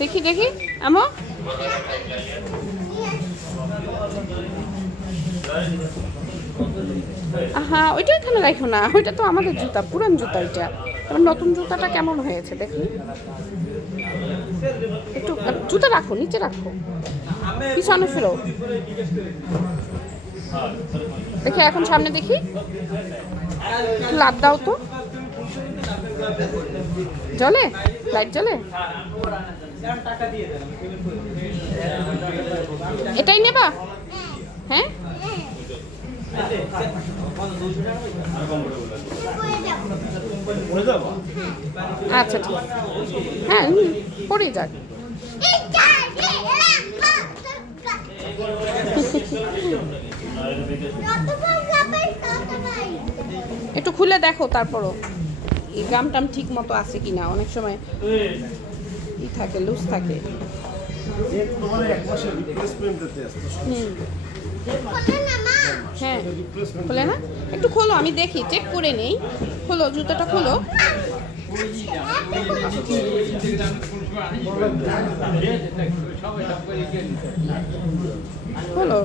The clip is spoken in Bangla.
দেখি দেখি, আমো। হ্যাঁ ওইটা এখানে রাখো না। ওইটা তো আমাদের জুতা, পুরান জুতা ওইটা এবার নতুন জুতাটা কেমন হয়েছে দেখি। একটু জুতা রাখো, নিচে রাখো। পিছনে ফেরো দেখি, এখন সামনে দেখি। লাভ দাও তো। জলে লাইট জ্বলে? এটাই নেবা? হ্যাঁ? আচ্ছা ঠিক। হ্যাঁ পরেই যাক। একটু খুলে দেখো তারপরও। এই গাম টাম ঠিক মতো আছে কিনা? অনেক সময় থাকে, লুজ থাকে। হ্যাঁ খোলে না? একটু খোলো, আমি দেখি, চেক করে নেই। খোলো, জুতোটা খোলো। খোলো।